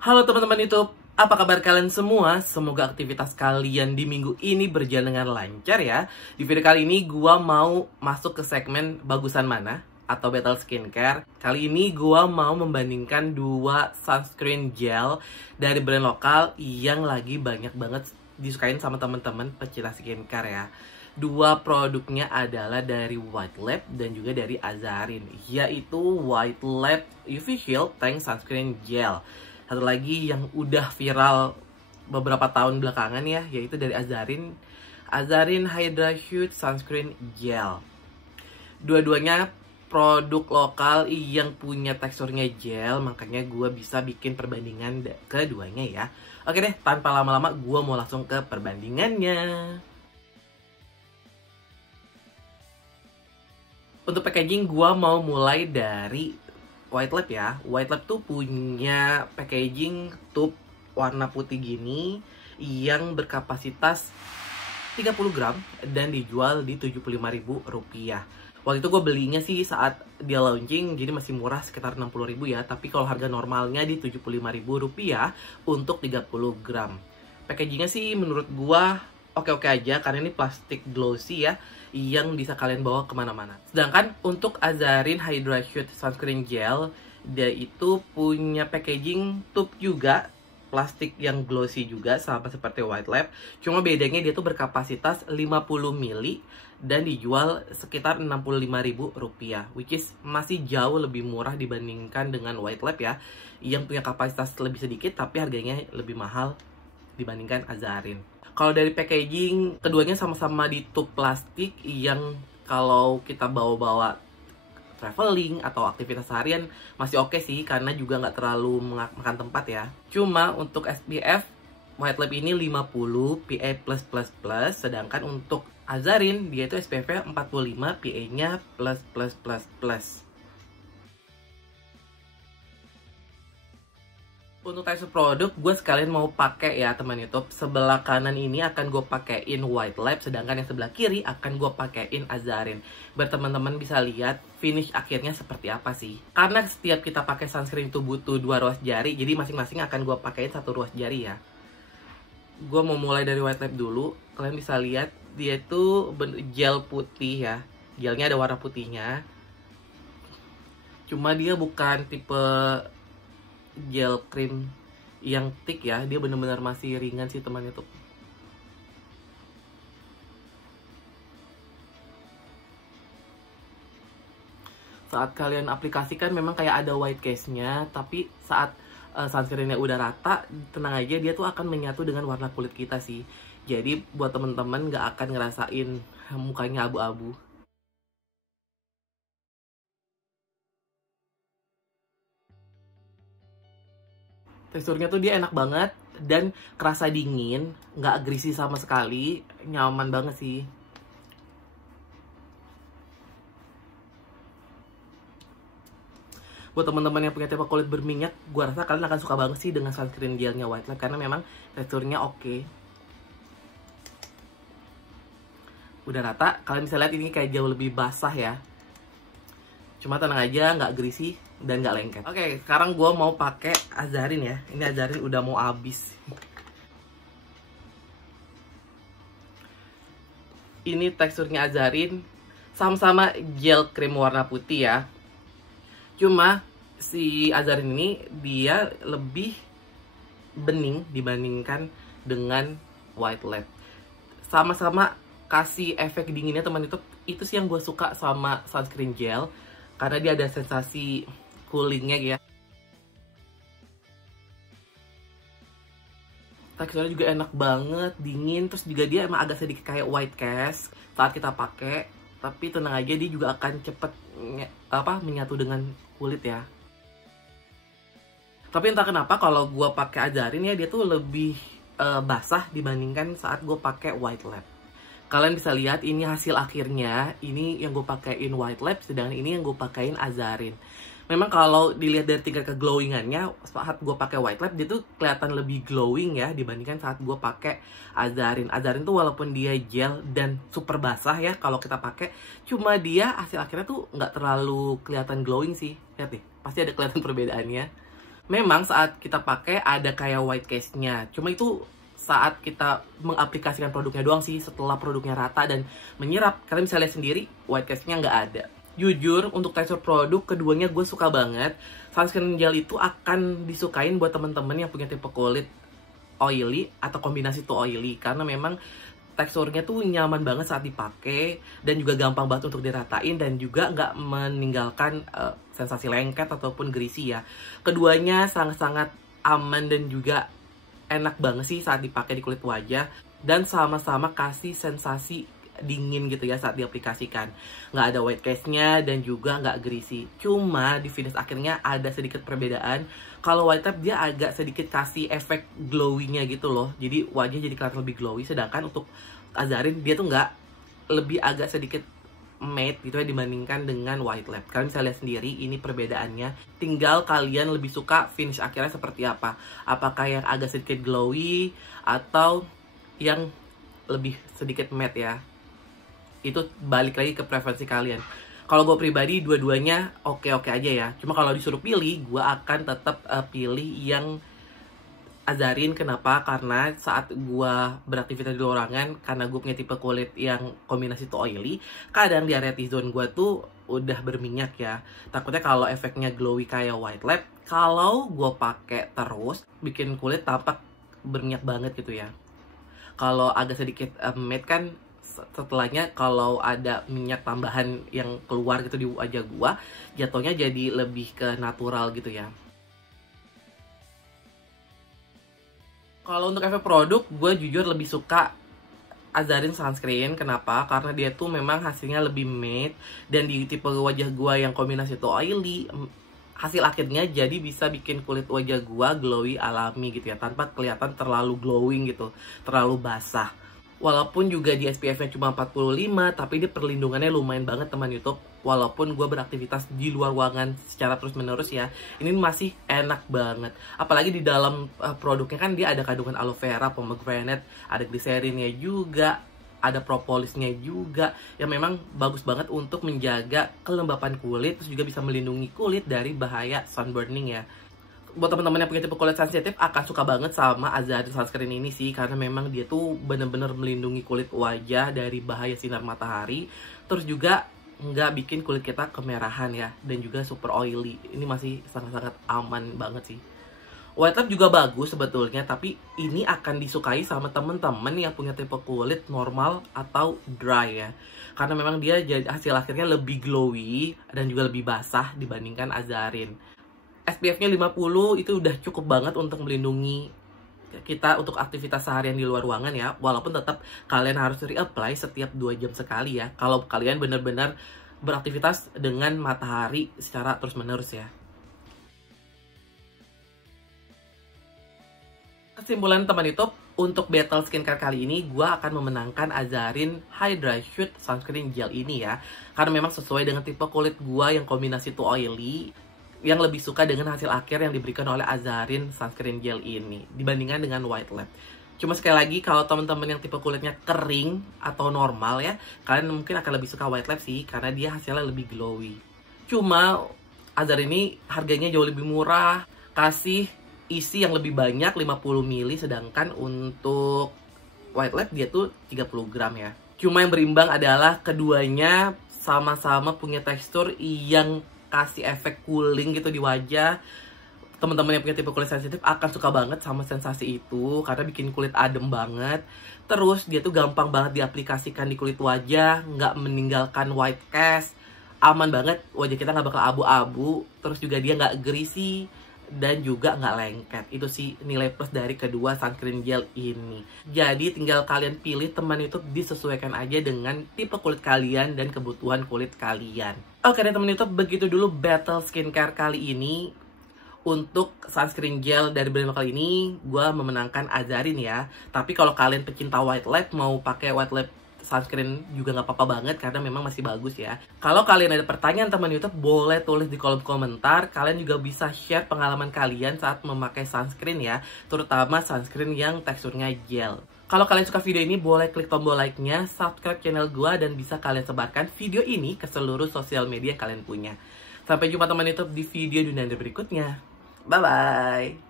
Halo teman-teman YouTube, apa kabar kalian semua? Semoga aktivitas kalian di minggu ini berjalan dengan lancar ya. Di video kali ini gua mau masuk ke segmen bagusan mana atau battle skincare. Kali ini gua mau membandingkan dua sunscreen gel dari brand lokal yang lagi banyak banget disukain sama teman-teman pecinta skincare ya. Dua produknya adalah dari White Lab dan juga dari Azarin, yaitu White Lab UV Shield Tank Sunscreen Gel. Satu lagi yang udah viral beberapa tahun belakangan ya, yaitu dari Azarin Hydra Shoot Sunscreen Gel. Dua-duanya produk lokal yang punya teksturnya gel, makanya gue bisa bikin perbandingan keduanya ya. Oke deh, tanpa lama-lama gue mau langsung ke perbandingannya. Untuk packaging gue mau mulai dari White Lab ya. White Lab tuh punya packaging tube warna putih gini yang berkapasitas 30 gram dan dijual di Rp75.000. Waktu itu gue belinya sih saat dia launching, jadi masih murah sekitar 60.000 ya. Tapi kalau harga normalnya di Rp75.000 untuk 30 gram. Packagingnya sih menurut gue oke-oke aja karena ini plastik glossy ya, yang bisa kalian bawa kemana-mana. Sedangkan untuk Azarin Hydra Shoot Sunscreen Gel, dia itu punya packaging tube juga, plastik yang glossy juga, sama seperti White Lab. Cuma bedanya dia tuh berkapasitas 50 ml dan dijual sekitar Rp65.000, which is masih jauh lebih murah dibandingkan dengan White Lab ya, yang punya kapasitas lebih sedikit tapi harganya lebih mahal dibandingkan Azarin. Kalau dari packaging, keduanya sama-sama di tube plastik yang kalau kita bawa-bawa traveling atau aktivitas harian masih oke sih, karena juga nggak terlalu makan tempat ya. Cuma untuk SPF, White Lab ini 50 PA+++, sedangkan untuk Azarin dia itu SPF-nya 45, PA-nya ++++. Untuk tekstur produk, gue sekalian mau pakai ya teman YouTube. Sebelah kanan ini akan gue pakein White Lab, sedangkan yang sebelah kiri akan gue pakein Azarin. Biar teman-teman bisa lihat finish akhirnya seperti apa sih. Karena setiap kita pakai sunscreen itu butuh 2 ruas jari, jadi masing-masing akan gue pakein 1 ruas jari ya. Gue mau mulai dari White Lab dulu. Kalian bisa lihat dia itu gel putih ya. Gelnya ada warna putihnya. Cuma dia bukan tipe gel cream yang thick ya, dia benar-benar masih ringan sih teman YouTube. Saat kalian aplikasikan memang kayak ada white case-nya, tapi saat sunscreen-nya udah rata, tenang aja dia tuh akan menyatu dengan warna kulit kita sih. Jadi buat teman-teman nggak akan ngerasain mukanya abu-abu. Teksturnya tuh dia enak banget dan kerasa dingin, nggak greasy sama sekali, nyaman banget sih. Buat teman-teman yang punya tipe kulit berminyak, gue rasa kalian akan suka banget sih dengan sunscreen gelnya White Lab karena memang teksturnya oke. Udah rata, kalian bisa lihat ini kayak jauh lebih basah ya. Cuma tenang aja, nggak greasy dan nggak lengket. Oke, sekarang gue mau pakai Azarin ya. Ini Azarin udah mau habis. Ini teksturnya Azarin, sama-sama gel krim warna putih ya. Cuma si Azarin ini dia lebih bening dibandingkan dengan White Lab. Sama-sama kasih efek dinginnya teman YouTube. Itu sih yang gue suka sama sunscreen gel, karena dia ada sensasi coolingnya ya. Teksturnya juga enak banget, dingin. Terus juga dia emang agak sedikit kayak white cast saat kita pakai. Tapi tenang aja, dia juga akan cepet menyatu dengan kulit ya. Tapi entah kenapa kalau gue pakai Azarin ya, dia tuh lebih basah dibandingkan saat gue pakai White Lab. Kalian bisa lihat ini hasil akhirnya. Ini yang gue pakein White Lab, sedangkan ini yang gue pakein Azarin. Memang kalau dilihat dari tingkat keglowingannya, saat gue pakai White Lab dia tuh kelihatan lebih glowing ya dibandingkan saat gue pakai Azarin. Azarin tuh walaupun dia gel dan super basah ya kalau kita pakai, cuma dia hasil akhirnya tuh nggak terlalu kelihatan glowing sih. Lihat nih, pasti ada kelihatan perbedaannya. Memang saat kita pakai ada kayak white case-nya. Cuma itu saat kita mengaplikasikan produknya doang sih, setelah produknya rata dan menyerap. Kalian bisa lihat sendiri, white case-nya nggak ada. Jujur, untuk tekstur produk, keduanya gue suka banget. Sunscreen gel itu akan disukain buat temen-temen yang punya tipe kulit oily atau kombinasi to oily. Karena memang teksturnya tuh nyaman banget saat dipakai dan juga gampang banget untuk diratain dan juga nggak meninggalkan sensasi lengket ataupun greasy ya. Keduanya sangat-sangat aman dan juga enak banget sih saat dipakai di kulit wajah dan sama-sama kasih sensasi dingin gitu ya saat diaplikasikan. Nggak ada white case-nya dan juga nggak greasy. Cuma di finish akhirnya ada sedikit perbedaan. Kalau white type dia agak sedikit kasih efek glowy-nya gitu loh. Jadi wajah jadi kelihatan lebih glowy. Sedangkan untuk Azarin dia tuh nggak, lebih agak sedikit matte gitu ya dibandingkan dengan white lab. Kalian bisa lihat sendiri ini perbedaannya. Tinggal kalian lebih suka finish akhirnya seperti apa. Apakah yang agak sedikit glowy atau yang lebih sedikit matte ya. Itu balik lagi ke preferensi kalian. Kalau gue pribadi dua-duanya oke-oke aja ya. Cuma kalau disuruh pilih, gue akan tetap pilih yang Azarin. Kenapa? Karena saat gue beraktivitas di luar ruangan, karena gue punya tipe kulit yang kombinasi to oily, kadang di area T-zone gue tuh udah berminyak ya. Takutnya kalau efeknya glowy kayak white lab, kalau gue pakai terus, bikin kulit tampak berminyak banget gitu ya. Kalau agak sedikit matte kan, setelahnya kalau ada minyak tambahan yang keluar gitu di wajah gua, jatuhnya jadi lebih ke natural gitu ya. Kalau untuk efek produk, gue jujur lebih suka Azarin sunscreen. Kenapa? Karena dia tuh memang hasilnya lebih matte dan di tipe wajah gua yang kombinasi to oily, hasil akhirnya jadi bisa bikin kulit wajah gua glowy alami gitu ya, tanpa kelihatan terlalu glowing gitu, terlalu basah. Walaupun juga di SPF-nya cuma 45, tapi dia perlindungannya lumayan banget teman YouTube. Walaupun gue beraktivitas di luar ruangan secara terus-menerus ya, ini masih enak banget. Apalagi di dalam produknya kan dia ada kandungan aloe vera, pomegranate, ada glycerinnya juga, ada propolisnya juga, yang memang bagus banget untuk menjaga kelembapan kulit, terus juga bisa melindungi kulit dari bahaya sunburning ya. Buat teman-teman yang punya tipe kulit sensitif akan suka banget sama Azarin sunscreen ini sih, karena memang dia tuh bener-bener melindungi kulit wajah dari bahaya sinar matahari, terus juga nggak bikin kulit kita kemerahan ya, dan juga super oily. Ini masih sangat-sangat aman banget sih. White lab juga bagus sebetulnya, tapi ini akan disukai sama teman-teman yang punya tipe kulit normal atau dry ya, karena memang dia hasil akhirnya lebih glowy dan juga lebih basah dibandingkan Azarin. SPF-nya 50 itu udah cukup banget untuk melindungi kita untuk aktivitas seharian di luar ruangan ya. Walaupun tetap kalian harus reapply setiap 2 jam sekali ya, kalau kalian benar-benar beraktivitas dengan matahari secara terus-menerus ya. Kesimpulan teman YouTube, untuk battle skincare kali ini gue akan memenangkan Azarin Hydra Shoot Sunscreen Gel ini ya, karena memang sesuai dengan tipe kulit gue yang kombinasi to oily, yang lebih suka dengan hasil akhir yang diberikan oleh Azarin Sunscreen Gel ini dibandingkan dengan white lab. Cuma sekali lagi, kalau teman-teman yang tipe kulitnya kering atau normal ya, kalian mungkin akan lebih suka white lab sih, karena dia hasilnya lebih glowy. Cuma Azarin ini harganya jauh lebih murah, kasih isi yang lebih banyak 50 ml, sedangkan untuk white lab dia tuh 30 gram ya. Cuma yang berimbang adalah keduanya sama-sama punya tekstur yang kasih efek cooling gitu di wajah. Teman-teman yang punya tipe kulit sensitif akan suka banget sama sensasi itu, karena bikin kulit adem banget. Terus dia tuh gampang banget diaplikasikan di kulit wajah, nggak meninggalkan white cast, aman banget, wajah kita nggak bakal abu-abu. Terus juga dia nggak greasy dan juga nggak lengket. Itu sih nilai plus dari kedua sunscreen gel ini. Jadi tinggal kalian pilih teman YouTube, disesuaikan aja dengan tipe kulit kalian dan kebutuhan kulit kalian. Oke deh teman YouTube, begitu dulu battle skincare kali ini. Untuk sunscreen gel dari brand lokal ini, gue memenangkan Azarin ya. Tapi kalau kalian pecinta white lab, mau pakai white lab sunscreen juga nggak apa-apa banget, karena memang masih bagus ya. Kalau kalian ada pertanyaan teman YouTube, boleh tulis di kolom komentar. Kalian juga bisa share pengalaman kalian saat memakai sunscreen ya, terutama sunscreen yang teksturnya gel. Kalau kalian suka video ini, boleh klik tombol like-nya, subscribe channel gue, dan bisa kalian sebarkan video ini ke seluruh sosial media yang kalian punya. Sampai jumpa teman YouTube di video Dunanda berikutnya. Bye-bye.